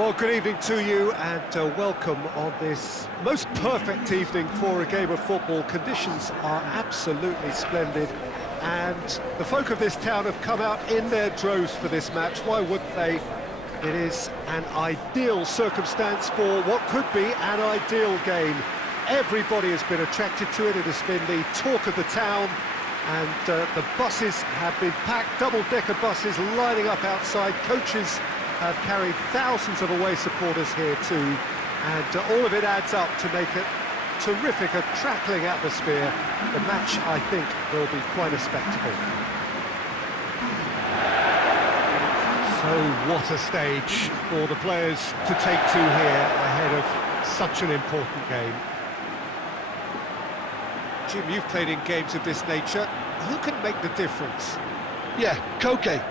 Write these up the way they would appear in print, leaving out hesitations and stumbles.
Well, good evening to you and welcome on this most perfect evening for a game of football. Conditions are absolutely splendid and the folk of this town have come out in their droves for this match. Why wouldn't they? It is an ideal circumstance for what could be an ideal game. Everybody has been attracted to it. It has been the talk of the town, and the buses have been packed, double-decker buses lining up outside. Coaches have carried thousands of away supporters here too, and all of it adds up to make it terrific, a crackling atmosphere. The match, I think, will be quite a spectacle. So what a stage for the players to take to here ahead of such an important game. Jim, you've played in games of this nature. Who can make the difference? Yeah, Koke.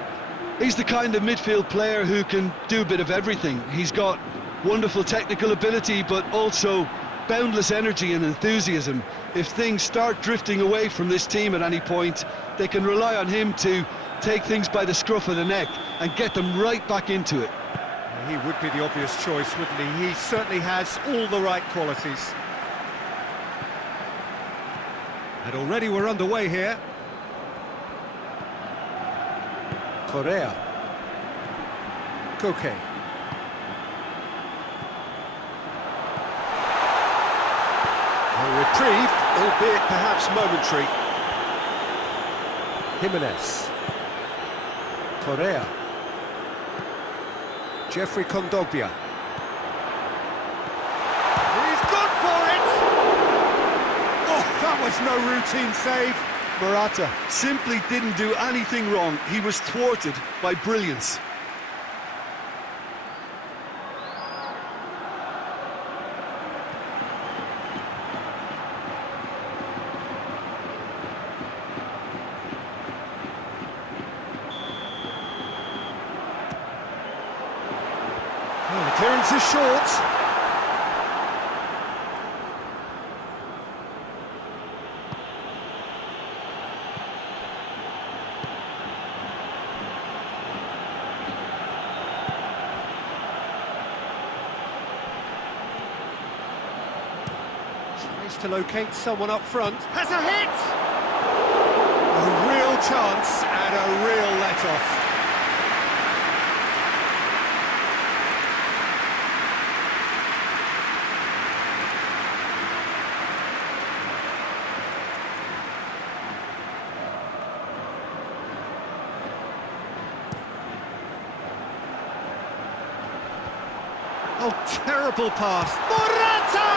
He's the kind of midfield player who can do a bit of everything. He's got wonderful technical ability, but also boundless energy and enthusiasm. If things start drifting away from this team at any point, they can rely on him to take things by the scruff of the neck and get them right back into it. He would be the obvious choice, wouldn't he? He certainly has all the right qualities. And already we're underway here. Correa. Koke. A reprieve, albeit perhaps momentary. Jimenez. Correa. Jeffrey Kondogbia. He's gone for it! Oh, that was no routine save. Morata simply didn't do anything wrong. He was thwarted by brilliance. Oh, the clearance is short. To locate someone up front. Has a hit! A real chance and a real let-off. Oh, terrible pass. Morata!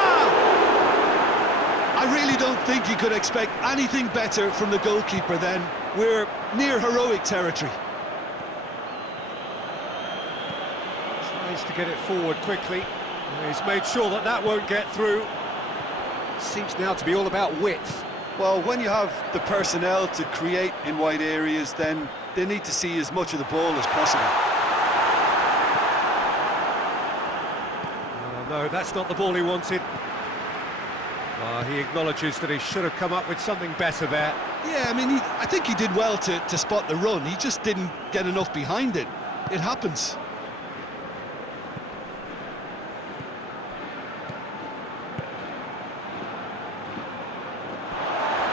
I really don't think you could expect anything better from the goalkeeper then. We're near heroic territory. Tries to get it forward quickly. He's made sure that that won't get through. Seems now to be all about width. Well, when you have the personnel to create in wide areas, then they need to see as much of the ball as possible. Oh, no, that's not the ball he wanted. He acknowledges that he should have come up with something better there. Yeah, I mean, I think he did well to spot the run. He just didn't get enough behind it. It happens.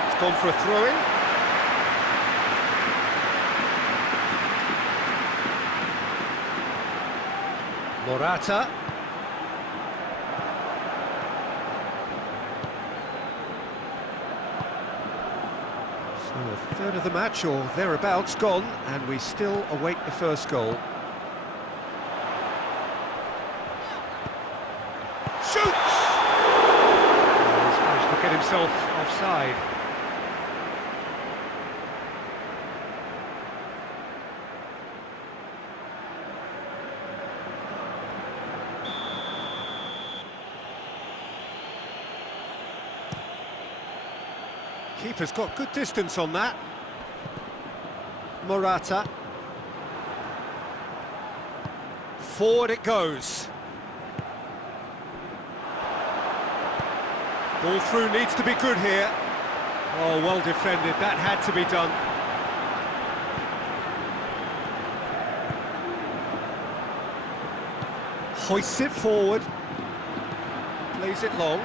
He's gone for a throw-in. Morata. A third of the match, or thereabouts, gone, and we still await the first goal. Shoots! He's managed to get himself offside. Keeper's got good distance on that. Morata. Forward it goes. Ball through needs to be good here. Oh, well defended. That had to be done. Hoists it forward. Plays it long.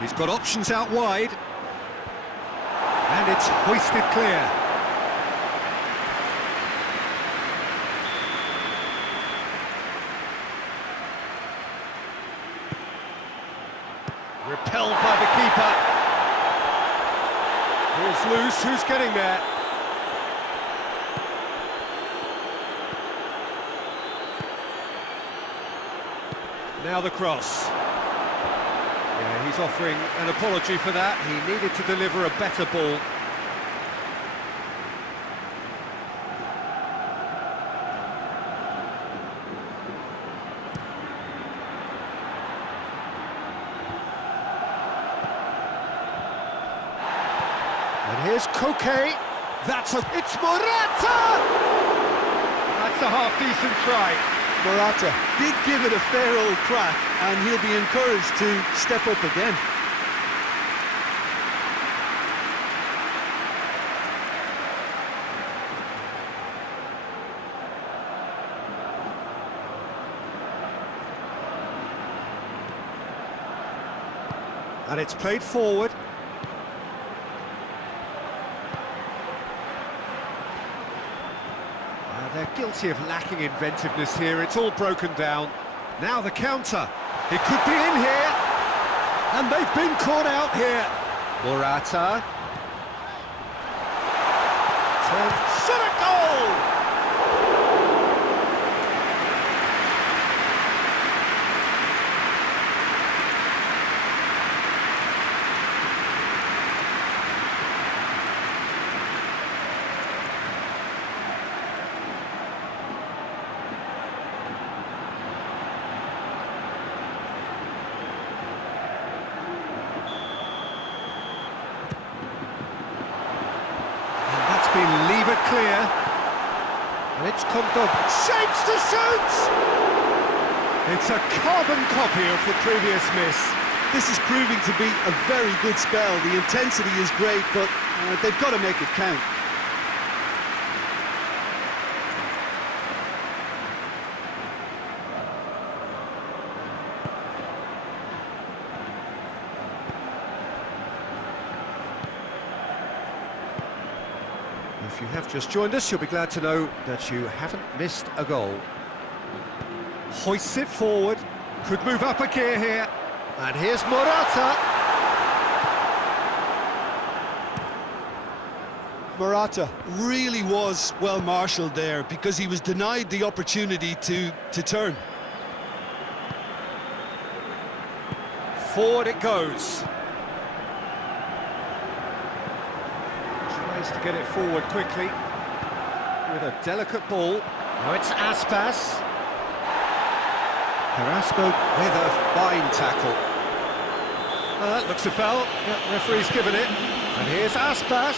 He's got options out wide. And it's hoisted clear. Repelled by the keeper. Ball's loose, who's getting there? Now the cross. Yeah, he's offering an apology for that. He needed to deliver a better ball. And here's Koke. It's Morata! That's a half-decent try. Morata did give it a fair old crack, and he'll be encouraged to step up again. And it's played forward. They're guilty of lacking inventiveness here. It's all broken down. Now the counter. It could be in here. And they've been caught out here. Morata. Shot a goal! Leave it clear, and it's Costa. Shapes to shoot! It's a carbon copy of the previous miss. This is proving to be a very good spell. The intensity is great, but they've got to make it count. If you have just joined us, you'll be glad to know that you haven't missed a goal. Hoists it forward, could move up a gear here, and here's Morata. Morata really was well marshalled there because he was denied the opportunity to turn. Forward it goes. To get it forward quickly with a delicate ball. Now it's Aspas. Carrasco with a fine tackle. That looks a foul. Yeah, referee's given it. And here's Aspas.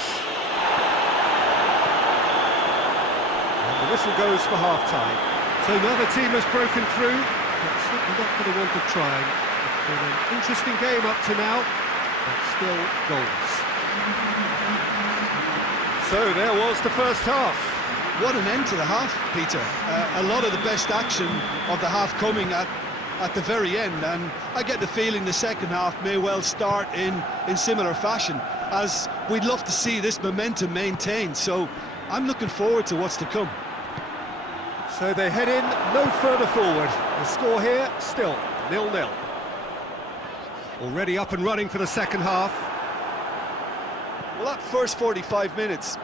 And the whistle goes for half-time. So now the team has broken through, but certainly not for the want of trying. It's been an interesting game up to now, but still goals. So there was the first half. What an end to the half, Peter. A lot of the best action of the half coming at the very end, and I get the feeling the second half may well start in similar fashion, as we'd love to see this momentum maintained, so I'm looking forward to what's to come. So they head in no further forward. The score here, still 0-0. Already up and running for the second half. Well, that first 45 minutes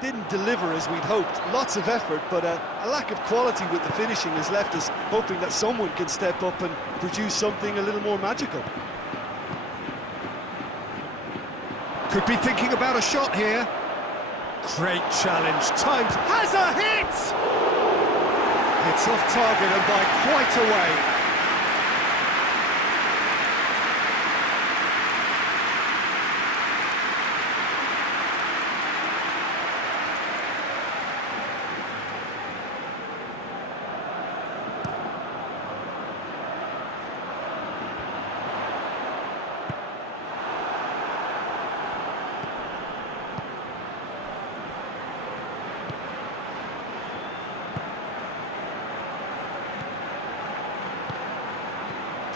didn't deliver as we'd hoped. Lots of effort, but a lack of quality with the finishing has left us hoping that someone can step up and produce something a little more magical. Could be thinking about a shot here. Great challenge, timed, has a hit! It's off target and by quite a way.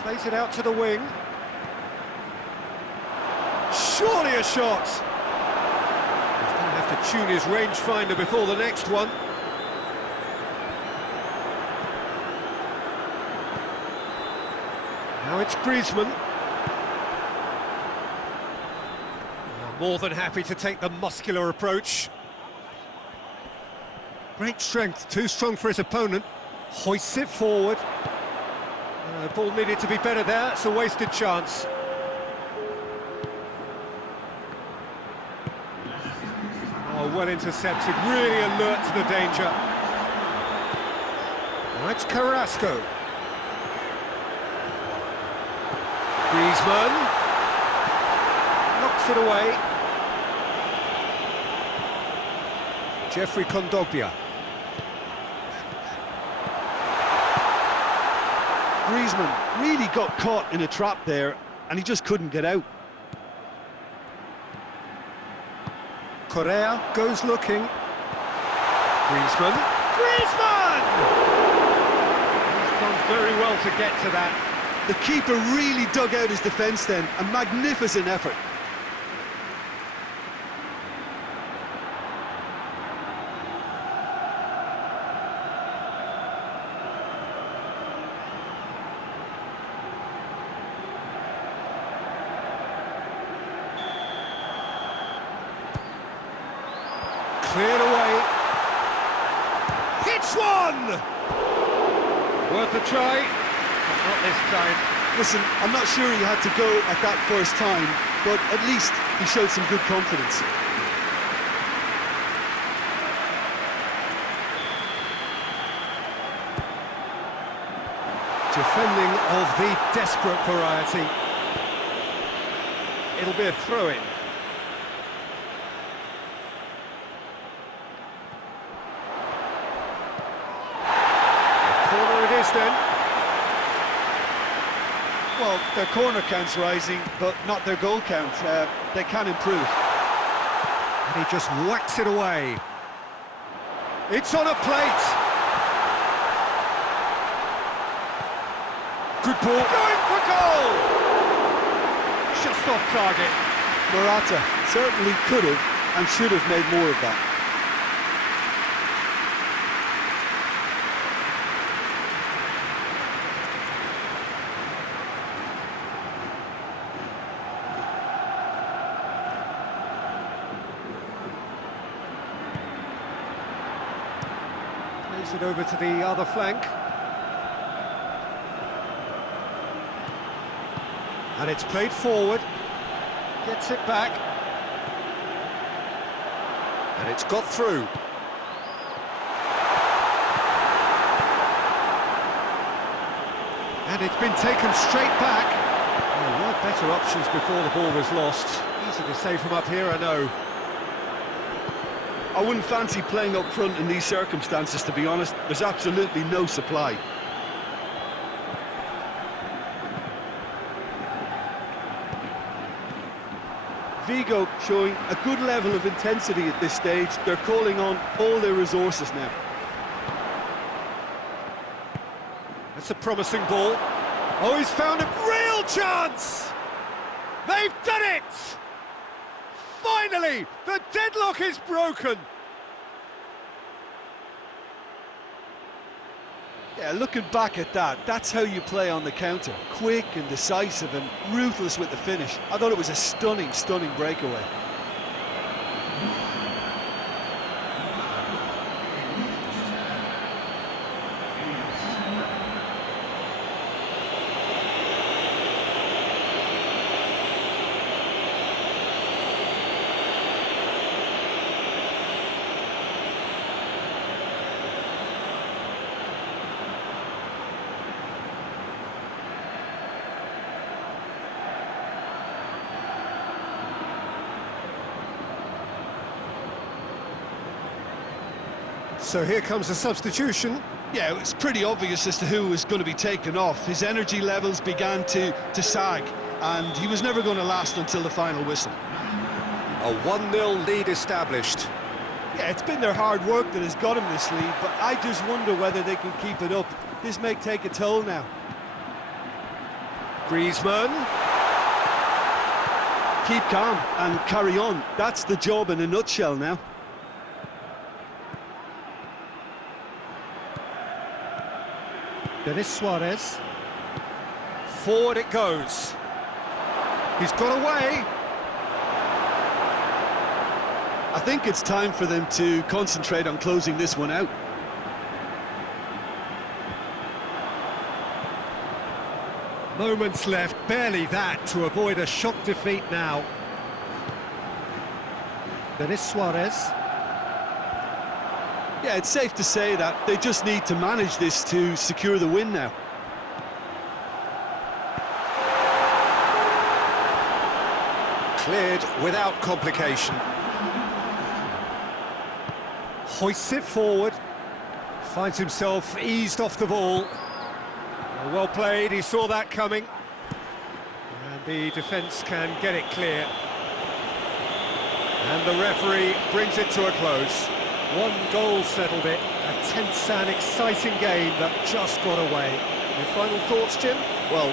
Plays it out to the wing. Surely a shot! He's going to have to tune his rangefinder before the next one. Now it's Griezmann. More than happy to take the muscular approach. Great strength, too strong for his opponent. Hoists it forward. Ball needed to be better there, it's a wasted chance. Oh, well intercepted, really alert to the danger. Now it's Carrasco. Griezmann. Knocks it away. Jeffrey Kondogbia. Griezmann really got caught in a trap there, and he just couldn't get out. Correa goes looking. Griezmann. Griezmann! He's done very well to get to that. The keeper really dug out his defence then, a magnificent effort. Cleared away. Hits one! Worth a try, but not this time. Listen, I'm not sure he had to go at that first time, but at least he showed some good confidence. Defending of the desperate variety. It'll be a throw-in. Then. Well, their corner count's rising, but not their goal count. They can improve. And he just whacks it away. It's on a plate. Good ball. Going for goal! Just off target. Morata certainly could have and should have made more of that. It over to the other flank. And it's played forward. Gets it back. And it's got through. And it's been taken straight back. Oh, there were better options before the ball was lost. Easy to save from up here, I know. I wouldn't fancy playing up front in these circumstances, to be honest. There's absolutely no supply. Vigo showing a good level of intensity at this stage. They're calling on all their resources now. That's a promising ball. Oh, he's found a real chance! They've done it! Finally, the deadlock is broken. Yeah, looking back at that, that's how you play on the counter. Quick and decisive and ruthless with the finish. I thought it was a stunning, stunning breakaway. So here comes a substitution. Yeah, it's pretty obvious as to who was going to be taken off. His energy levels began to sag, and he was never going to last until the final whistle. A 1-0 lead established. Yeah, it's been their hard work that has got him this lead, but I just wonder whether they can keep it up. This may take a toll now. Griezmann. Keep calm and carry on. That's the job in a nutshell now. Dennis Suarez. Forward it goes. He's got away. I think it's time for them to concentrate on closing this one out. Moments left, barely that, to avoid a shock defeat now. Dennis Suarez. Yeah, it's safe to say that they just need to manage this to secure the win now. Cleared without complication. Hoists it forward. Finds himself eased off the ball. Well played, he saw that coming. And the defence can get it clear. And the referee brings it to a close. One goal settled it. A tense and exciting game that just got away. Your final thoughts, Jim? Well,